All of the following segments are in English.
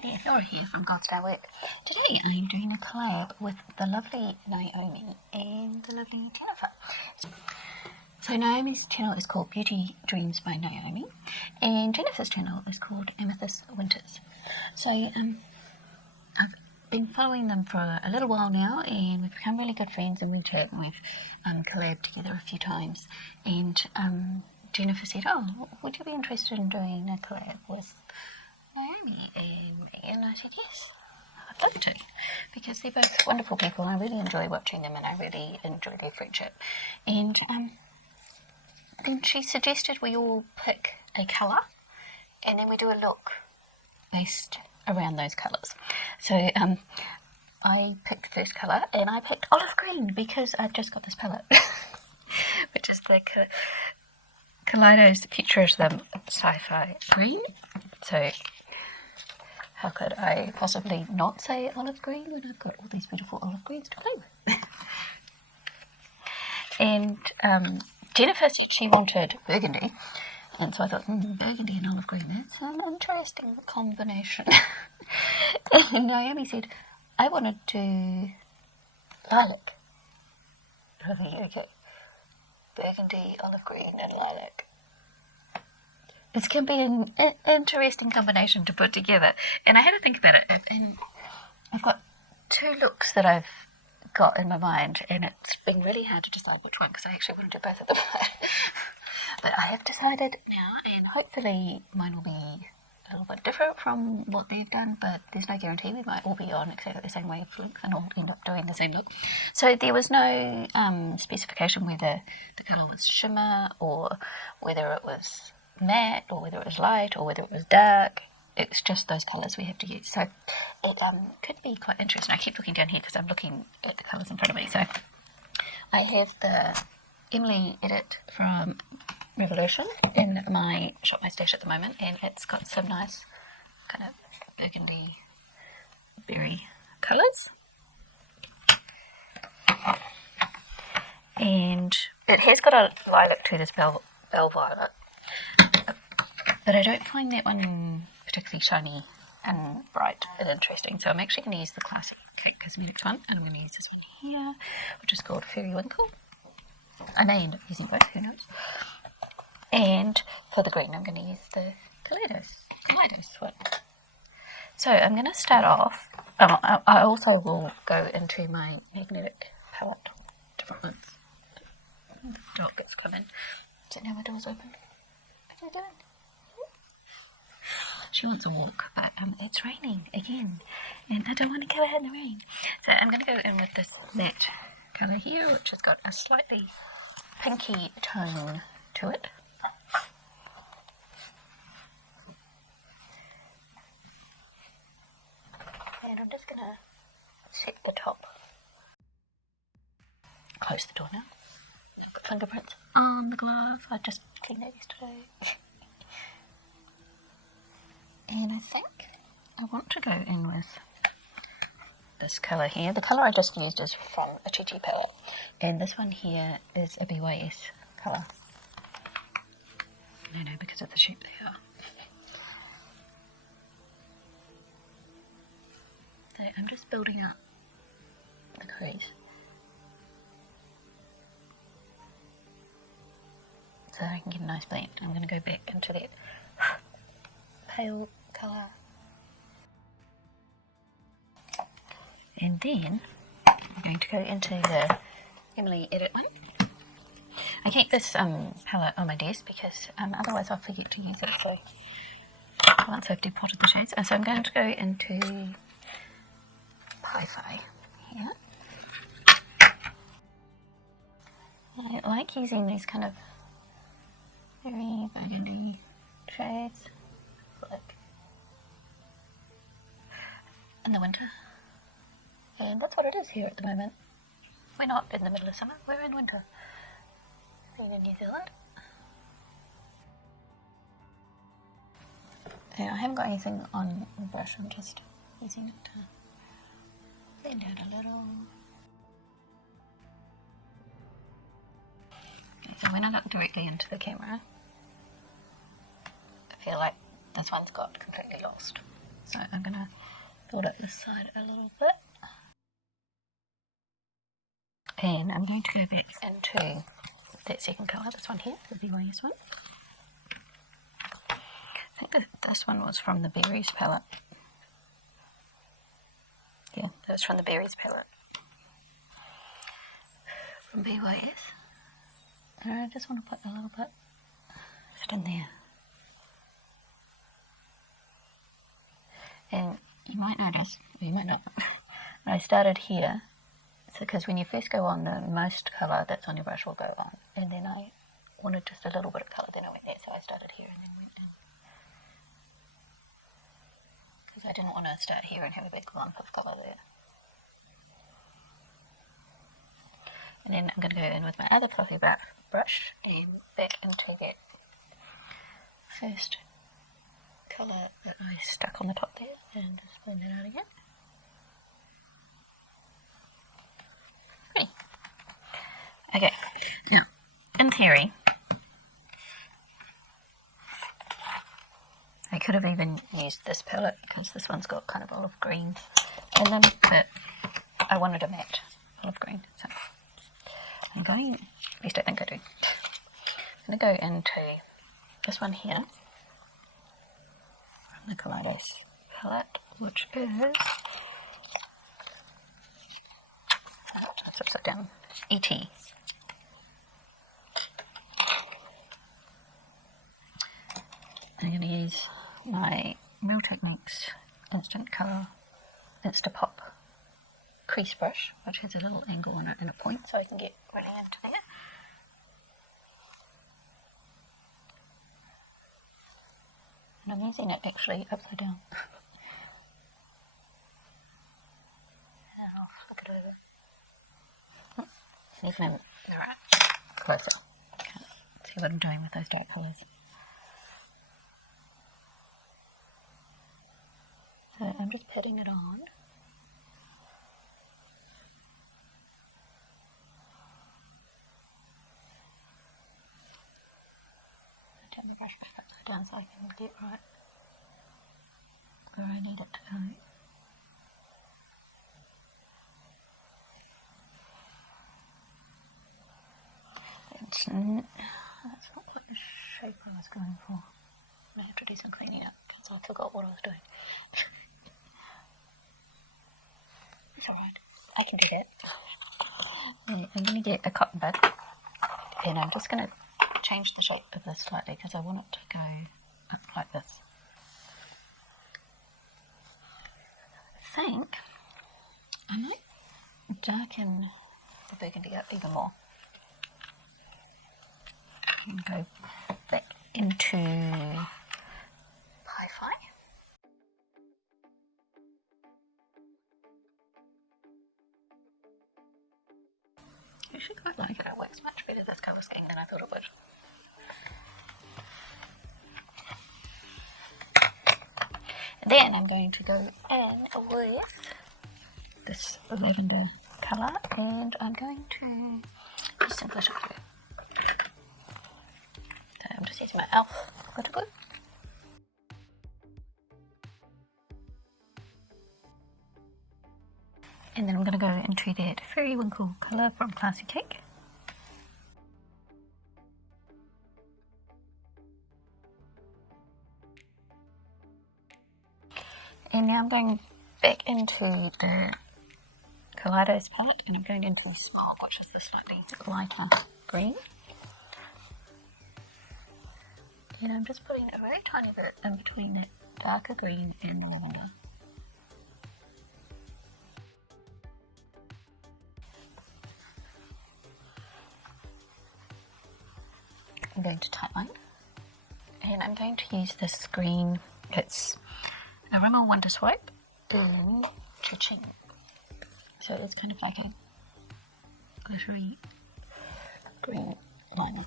Hi there, Laura here from Godstar Work. Today I'm doing a collab with the lovely Naomi and the lovely Jennifer. So Naomi's channel is called Beauty Dreams by Naomi, and Jennifer's channel is called Amethyst Winters. So I've been following them for a little while now, and we've become really good friends, and we chat, and we've collabed together a few times. And Jennifer said, "Oh, would you be interested in doing a collab with Naomi?" And I said, yes, I'd love to, because they're both wonderful people. I really enjoy watching them, and I really enjoy their friendship. And then she suggested we all pick a colour, and then we do a look based around those colours. So I picked the first colour, and I picked olive green because I've just got this palette, which is the Kaleidos Futurism Si Fi green. So how could I possibly not say olive green when I've got all these beautiful olive greens to play with? And Jennifer said she wanted burgundy, and so I thought, burgundy and olive green, that's an interesting combination. And Naomi said, I want to do lilac. Okay. Burgundy, olive green and lilac. This can be an interesting combination to put together, and I had to think about it, and I've got two looks that I've got in my mind, and it's been really hard to decide which one, because I actually want to do both of them. But I have decided now, and hopefully mine will be a little bit different from what they've done, but there's no guarantee. We might all be on exactly the same wavelength and all end up doing the same look. So there was no specification whether the colour was shimmer, or whether it was matte, or whether it was light, or whether it was dark. It's just those colours we have to use. So it could be quite interesting. I keep looking down here because I'm looking at the colours in front of me. So I have the Emily Edit from Revolution in my Shop My Stash at the moment, and it's got some nice kind of burgundy berry colours. And it has got a lilac to this bell violet, but I don't find that one particularly shiny and bright and interesting. So I'm actually going to use the Classic Cosmetics one, and I'm going to use this one here, which is called Fairy Winkle. I may end up using both, who knows. And for the green, I'm going to use the Kaleidos one. So I'm going to start off. I also will go into my magnetic palette, different ones. The dog gets come in. So now my door's open. What are you doing? She wants a walk, but it's raining again, and I don't want to go out in the rain. So I'm going to go in with this matte colour here, which has got a slightly pinky tone to it. And I'm just going to set the top. Close the door now. I've got fingerprints on the glass. I just cleaned it yesterday. And I think I want to go in with this colour here. The colour I just used is from a Chi palette, and this one here is a BYS colour. I know, because of the shape they are. So I'm just building up the crease, so I can get a nice blend. I'm going to go back into that pale colour, and then I'm going to go into the Emily Edit one. I keep this palette on my desk because otherwise I'll forget to use it. So once I've depotted the shades, so I'm going to go into Hi-Fi here. I like using these kind of very burgundy shades, like in the winter, and that's what it is here at the moment. We're not in the middle of summer, we're in winter. Being in New Zealand. And I haven't got anything on the brush, I'm just using it to blend out a little. Okay, so when I look directly into the camera, I feel like this one's got completely lost. So I'm going to build up this side a little bit. And I'm going to go back into that second colour, this one here, the BYS one. I think that this one was from the Berries palette. Yeah, that was from the Berries palette. From BYS. And I just want to put a little bit just in there. And you might notice, or you might not, I started here. So because when you first go on, most colour that's on your brush will go on. And then I wanted just a little bit of colour, then I went there. So I started here and then went in. Because I didn't want to start here and have a big lump of colour there. And then I'm going to go in with my other fluffy brush and back into that first colour that I stuck on the top there and just blend it out again. Pretty. Okay, now in theory I could have even used this palette because this one's got kind of olive greens in them, but I wanted a matte olive green, so I'm going, at least I think I do. I'm going to go into this one here from the Kaleidos palette, which is, it's upside down, E.T. I'm going to use my Real Techniques Instant Colour Insta Pop crease brush, which has a little angle on it and a point, so I can get really into there. And I'm using it actually upside down. And I'll flip it over. And even in the right closer, can't see what I'm doing with those dark colours. So I'm just patting it on. Turn the brush back upside down so I can get right where I need it to go. That's not quite the shape I was going for. I have to do some cleaning up because I forgot what I was doing. It's alright, I can do that. I'm going to get a cotton bud and I'm just going to change the shape of this slightly because I want it to go up like this. I think I might darken the burgundy up even more and go back into Hi-Fi. I actually quite like it. It works much better this colour scheme than I thought it would. Then I'm going to go in with this lavender colour and I'm going to use some glitter glue. So I'm just using my e.l.f. glitter glue. And then I'm going to go into that Fairy Winkle colour from Classy Cake. And now I'm going back into the Kaleidos palette and I'm going into the Smog, which is the slightly lighter green. And I'm just putting a very tiny bit in between that darker green and the lavender. I'm going to tightline and I'm going to use this green, it's a Rimmel Wonder Swipe in Cha-Ching. So it's kind of like a glittery green liner.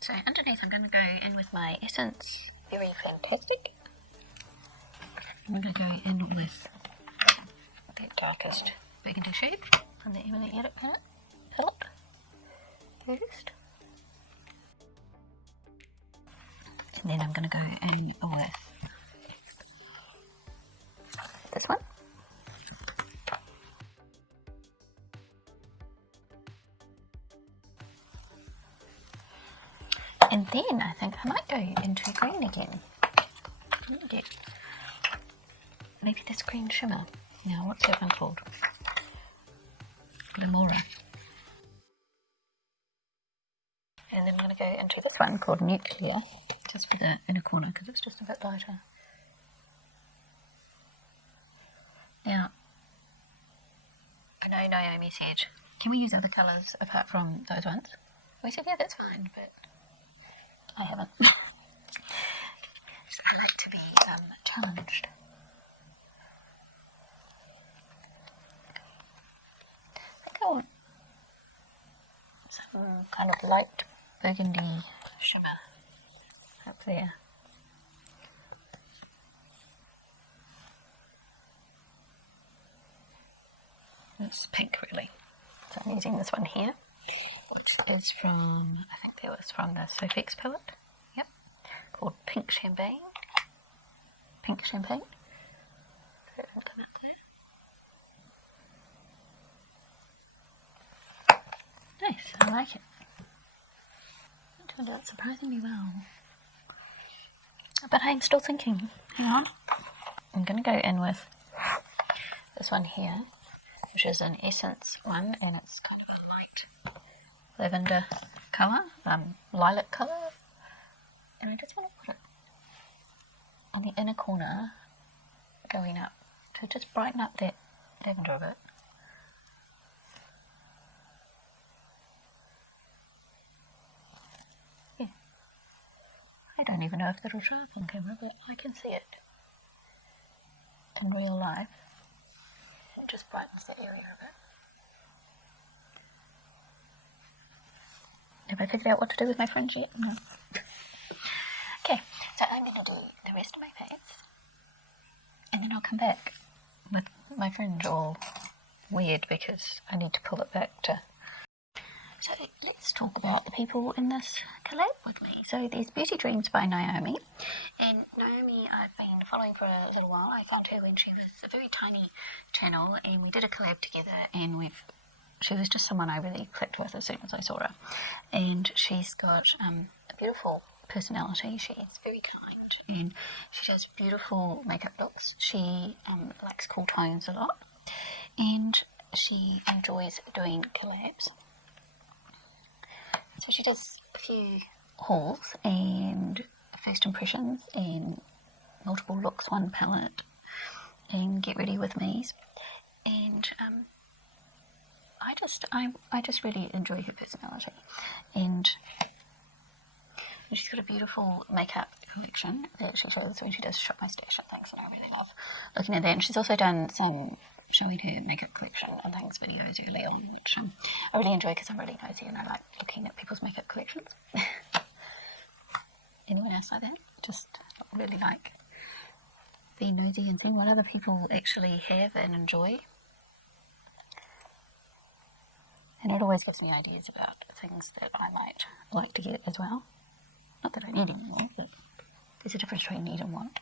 So underneath I'm going to go in with my Essence Very Fantastic. I'm going to go in with the darkest burgundy shade from the Emily Edit palette first. And then I'm going to go in with this one. And then I think I might go into green again. Get maybe this green shimmer. Now, what's that one called? Glamora. And then I'm going to go into this one called Nuclear, just for the inner corner because it's just a bit lighter. Now, I know Naomi said, can we use other colours apart from those ones? We said, yeah, that's fine, but I haven't. So I like to be challenged. I think I want some kind of light burgundy shimmer up there. It's pink really. So I'm using this one here, which is from, I think that was from the Sofix palette. Yep. Called Pink Champagne. Pink Champagne. So it'll come out there. Nice, I like it. It turned out surprisingly well. But I'm still thinking, hang on. I'm going to go in with this one here, which is an Essence one, and it's kind of a light lavender colour, lilac colour. And I just want to put it on the inner corner going up to just brighten up that lavender a bit. Yeah. I don't even know if that'll show up on camera, but I can see it in real life. It just brightens the area a bit. Have I figured out what to do with my fringe yet? No. Okay, so I'm going to do the rest of my face, and then I'll come back with my fringe all weird because I need to pull it back to... So let's talk about the people in this collab with me. So there's Beauty Dreams by Naomi, and Naomi I've been following for a little while. I found her when she was a very tiny channel, and we did a collab together, and she was just someone I really clicked with as soon as I saw her. And she's got a beautiful personality. She's very kind, and she does beautiful makeup looks. She likes cool tones a lot, and she enjoys doing collabs. So she does a few hauls and first impressions and multiple looks, one palette, and get ready with me's. And I just really enjoy her personality, and she's got a beautiful makeup collection that she shows when she does Shop My Stash and things, and I really love looking at that. And she's also done some showing her makeup collection and things videos early on, which I really enjoy because I'm really nosy and I like looking at people's makeup collections. Anyone else like that? Just really like being nosy and seeing what other people actually have and enjoy. And it always gives me ideas about things that I might like to get as well. Not that I need any more, but there's a difference between need and want.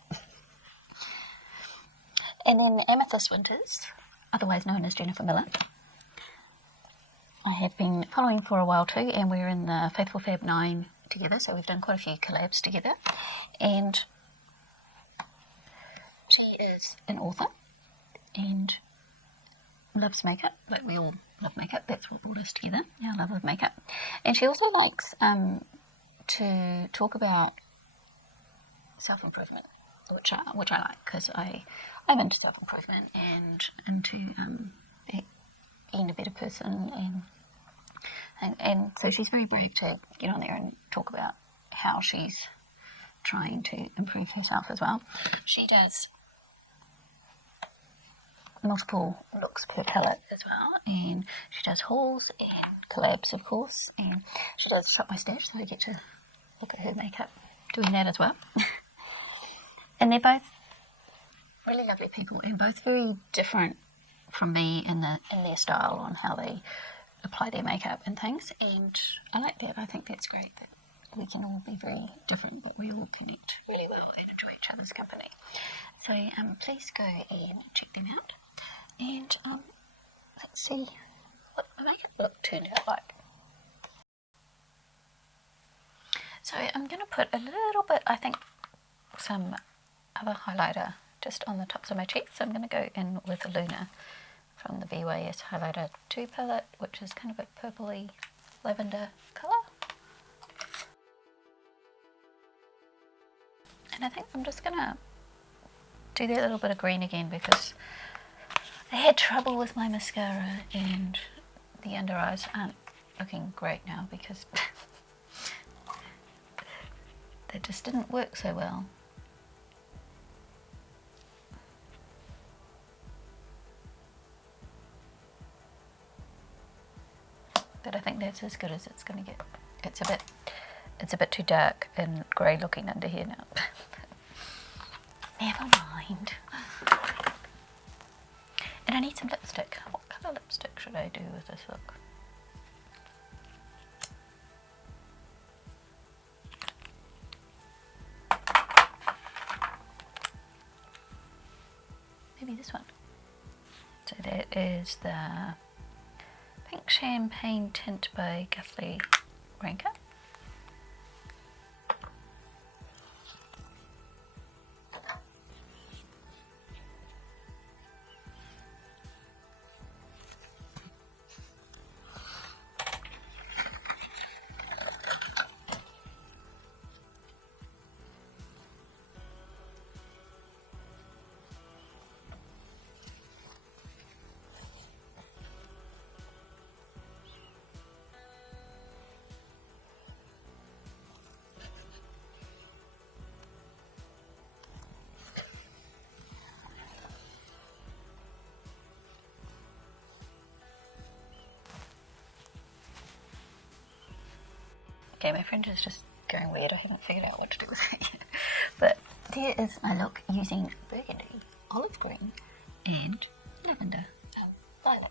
And then Amethyst Winters, otherwise known as Jennifer Miller, I have been following for a while too, and we're in the Faithful Fab 9 together, so we've done quite a few collabs together. And she is an author and loves makeup, like we all love makeup. That's what brought us together, our love of makeup. And she also likes to talk about self-improvement, which I like, because I'm into self-improvement and into being a better person, and so she's very brave to get on there and talk about how she's trying to improve herself as well. She does multiple looks per palette as well, and she does hauls and collabs, of course, and she does Shop My Stash, so I get to look at her makeup doing that as well. And they're both really lovely people and both very different from me in their style on how they apply their makeup and things, and I like that. I think that's great that we can all be very different, but we all connect really well and enjoy each other's company. So please go and check them out, and let's see what my makeup look turned out like. So I'm going to put a little bit, I think, some other highlighter just on the tops of my cheeks. So I'm going to go in with Luna from the BYS Highlighter 2 palette, which is kind of a purpley lavender colour. And I think I'm just going to do that little bit of green again because I had trouble with my mascara and the under eyes aren't looking great now because they just didn't work so well. But I think that's as good as it's going to get. It's a bit too dark and grey looking under here now. Never mind. And I need some lipstick. What colour lipstick should I do with this look? Maybe this one. So that is the Pink Champagne Tint by Guthy Renker. Okay, my fringe is just going weird. I haven't figured out what to do with it yet. But there is my look using burgundy, olive green, and lavender, violet.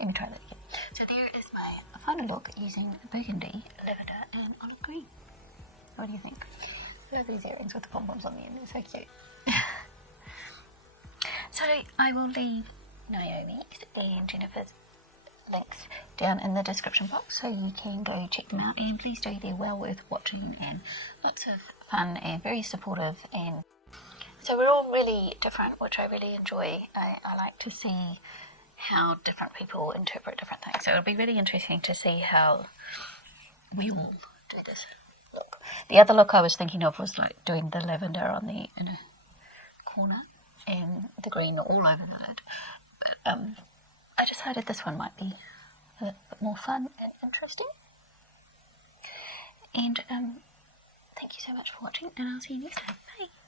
Let me try that again. So there is my final look using burgundy, lavender, and olive green. What do you think? I love these earrings with the pom-poms on the end. They're so cute. So I will leave Naomi's and Jennifer's links down in the description box so you can go check them out, and please do, they're well worth watching and lots of fun and very supportive, and so we're all really different, which I really enjoy. I like to see how different people interpret different things, so it'll be really interesting to see how we all do this look. The other look I was thinking of was like doing the lavender on the inner corner and the green all over the lid, but I decided this one might be a bit more fun and interesting. And thank you so much for watching, and I'll see you next time. Bye!